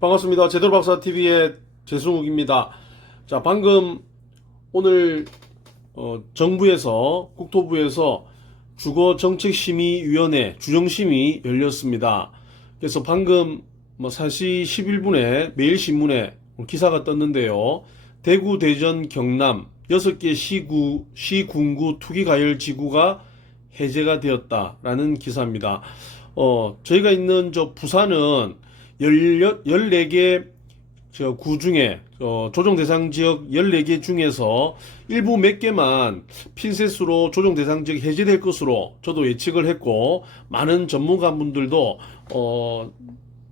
반갑습니다. 제대로 박사 TV의 재승욱입니다. 자, 방금 오늘 정부에서 국토부에서 주거정책심의위원회 주정심이 열렸습니다. 그래서 방금 4시 11분에 매일신문에 기사가 떴는데요. 대구, 대전, 경남 6개 시군구 투기과열지구가 해제가 되었다라는 기사입니다. 저희가 있는 부산은 14개 구 중에 조정 대상 지역 14개 중에서 일부 몇 개만 핀셋으로 조정 대상 지역이 해제될 것으로 저도 예측을 했고, 많은 전문가분들도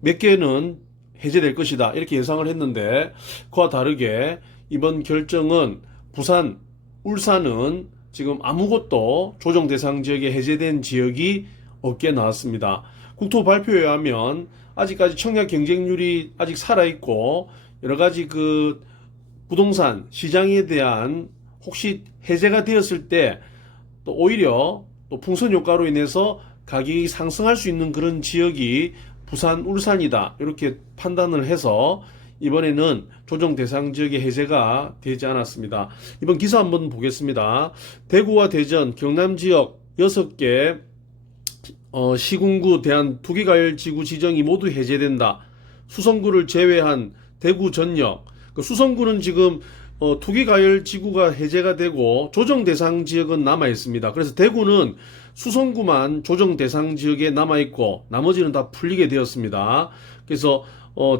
몇 개는 해제될 것이다 이렇게 예상을 했는데, 그와 다르게 이번 결정은 부산, 울산은 지금 아무것도 조정 대상 지역에 해제된 지역이 없게 나왔습니다. 국토 발표에 하면 아직까지 청약 경쟁률이 아직 살아있고, 여러가지 부동산 시장에 대한 혹시 해제가 되었을 때 또 오히려 또 풍선 효과로 인해서 가격이 상승할 수 있는 그런 지역이 부산, 울산이다 이렇게 판단을 해서 이번에는 조정 대상 지역의 해제가 되지 않았습니다. 이번 기사 한번 보겠습니다. 대구와 대전, 경남 지역 6개 시군구 대한 투기과열지구 지정이 모두 해제된다. 수성구를 제외한 대구 전역. 수성구는 지금 투기과열지구가 해제가 되고 조정 대상 지역은 남아 있습니다. 그래서 대구는 수성구만 조정 대상 지역에 남아 있고 나머지는 다 풀리게 되었습니다. 그래서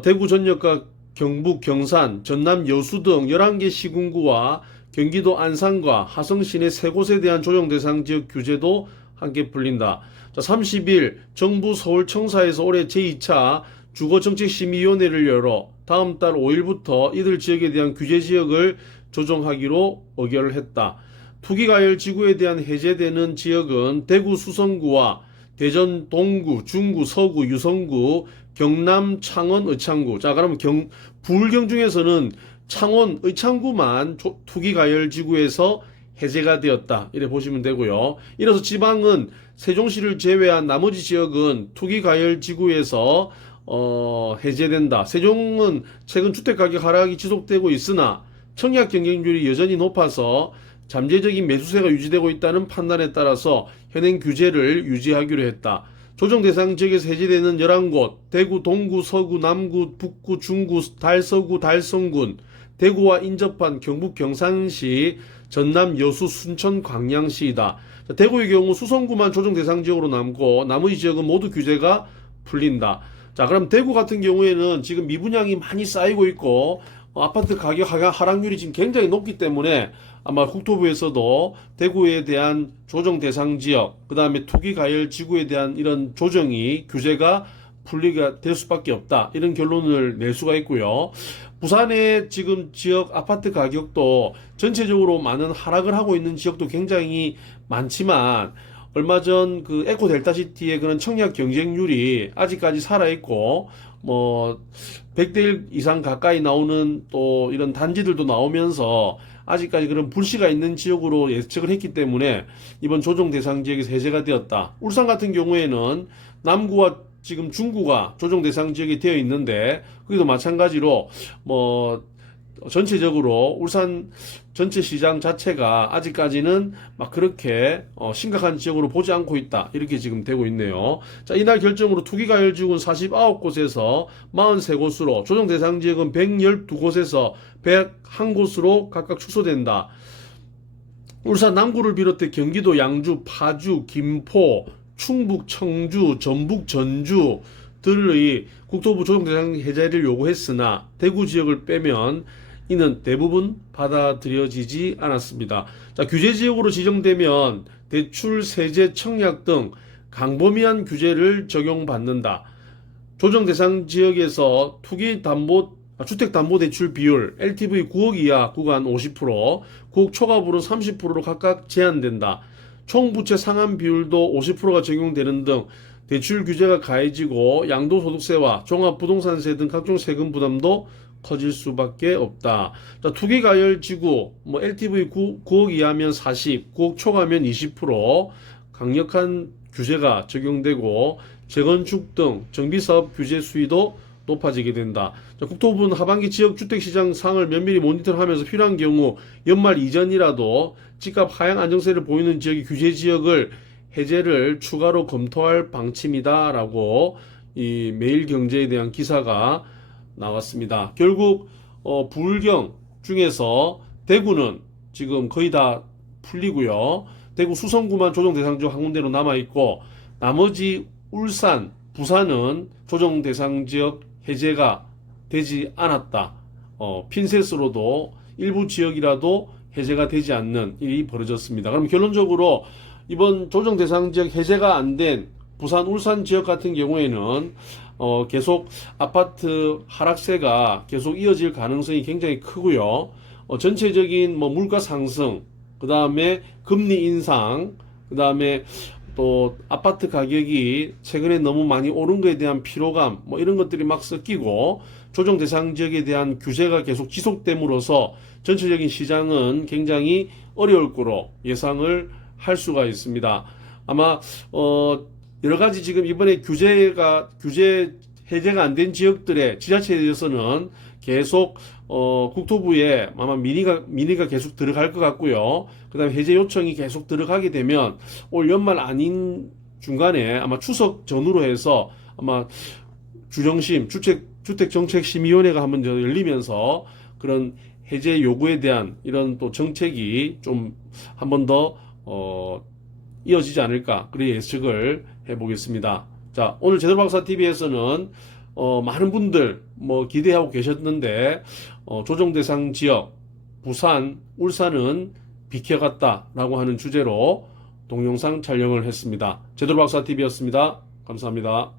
대구 전역과 경북, 경산, 전남 여수 등 11개 시군구와 경기도 안산과 화성 시내 3곳에 대한 조정 대상 지역 규제도 함께 풀린다. 자, 30일 정부 서울청사에서 올해 제2차 주거정책심의위원회를 열어 다음 달 5일부터 이들 지역에 대한 규제 지역을 조정하기로 의결을 했다. 투기과열지구에 대한 해제되는 지역은 대구 수성구와 대전 동구, 중구, 서구, 유성구, 경남 창원, 의창구. 자, 그러면 부울경 중에서는 창원, 의창구만 투기과열지구에서 해제가 되었다 이래 보시면 되고요. 이래서 지방은 세종시를 제외한 나머지 지역은 투기과열지구에서 해제된다. 세종은 최근 주택가격 하락이 지속되고 있으나 청약 경쟁률이 여전히 높아서 잠재적인 매수세가 유지되고 있다는 판단에 따라서 현행 규제를 유지하기로 했다. 조정 대상 지역에서 해제되는 11곳, 대구 동구, 서구, 남구, 북구, 중구, 달서구, 달성군, 대구와 인접한 경북 경산시, 전남 여수, 순천, 광양시이다. 대구의 경우 수성구만 조정 대상 지역으로 남고 나머지 지역은 모두 규제가 풀린다. 자, 그럼 대구 같은 경우에는 지금 미분양이 많이 쌓이고 있고 아파트 가격 하락률이 지금 굉장히 높기 때문에 아마 국토부에서도 대구에 대한 조정 대상 지역, 그 다음에 투기과열 지구에 대한 이런 조정이 규제가 풀리게 될 수밖에 없다 이런 결론을 낼 수가 있고요. 부산의 지금 지역 아파트 가격도 전체적으로 많은 하락을 하고 있는 지역도 굉장히 많지만, 얼마 전 에코 델타시티의 그런 청약 경쟁률이 아직까지 살아있고 100대 1 이상 가까이 나오는 또 이런 단지들도 나오면서 아직까지 그런 불씨가 있는 지역으로 예측을 했기 때문에 이번 조정 대상 지역에서 해제가 되었다. 울산 같은 경우에는 남구와 지금 중구가 조정 대상 지역이 되어 있는데 거기도 마찬가지로 전체적으로 울산 전체 시장 자체가 아직까지는 막 그렇게 심각한 지역으로 보지 않고 있다 이렇게 지금 되고 있네요. 자, 이날 결정으로 투기과열지구는 49곳에서 43곳으로, 조정 대상 지역은 112곳에서 101곳으로 각각 축소된다. 울산 남구를 비롯해 경기도 양주, 파주, 김포, 충북, 청주, 전북, 전주 들의 국토부 조정 대상 해제를 요구했으나 대구 지역을 빼면 이는 대부분 받아들여지지 않았습니다. 자, 규제 지역으로 지정되면 대출, 세제, 청약 등 광범위한 규제를 적용받는다. 조정 대상 지역에서 주택담보대출 비율 LTV 9억 이하 구간 50%, 9억 초과불은 30%로 각각 제한된다. 총부채 상환 비율도 50%가 적용되는 등 대출 규제가 가해지고 양도소득세와 종합부동산세 등 각종 세금 부담도 커질 수밖에 없다. 자, 투기과열지구 LTV 9억 이하면 40, 9억 초과면 20% 강력한 규제가 적용되고 재건축 등 정비사업 규제 수위도 높아지게 된다. 자, 국토부는 하반기 지역 주택시장 상을 면밀히 모니터하면서 필요한 경우 연말 이전이라도 집값 하향 안정세를 보이는 지역의 규제 지역을 해제를 추가로 검토할 방침이다라고 이 매일경제에 대한 기사가 나왔습니다. 결국 부울경 중에서 대구는 지금 거의 다 풀리고요. 대구 수성구만 조정 대상 지역 한 군데로 남아 있고 나머지 울산, 부산은 조정 대상 지역 해제가 되지 않았다. 핀셋으로도 일부 지역이라도 해제가 되지 않는 일이 벌어졌습니다. 그럼 결론적으로 이번 조정 대상 지역 해제가 안 된 부산, 울산 지역 같은 경우에는 계속 아파트 하락세가 계속 이어질 가능성이 굉장히 크고요. 전체적인 뭐 물가 상승, 그 다음에 금리 인상, 그 다음에 또 아파트 가격이 최근에 너무 많이 오른 것에 대한 피로감, 뭐 이런 것들이 막 섞이고 조정 대상 지역에 대한 규제가 계속 지속됨으로써 전체적인 시장은 굉장히 어려울 거로 예상을 할 수가 있습니다. 아마 여러 가지 지금 이번에 규제 해제가 안 된 지역들의 지자체에 대해서는 계속 국토부에 아마 민의가 계속 들어갈 것 같고요. 그다음에 해제 요청이 계속 들어가게 되면 올 연말 아닌 중간에 아마 추석 전후로 해서 아마 주택정책심의위원회가 한번 열리면서 그런 해제 요구에 대한 이런 또 정책이 좀 한 번 더 이어지지 않을까 그런 예측을 해보겠습니다. 자, 오늘 제도박사TV에서는 많은 분들 뭐 기대하고 계셨는데 조정 대상 지역 부산, 울산은 비켜갔다라고 하는 주제로 동영상 촬영을 했습니다. 제도박사TV였습니다. 감사합니다.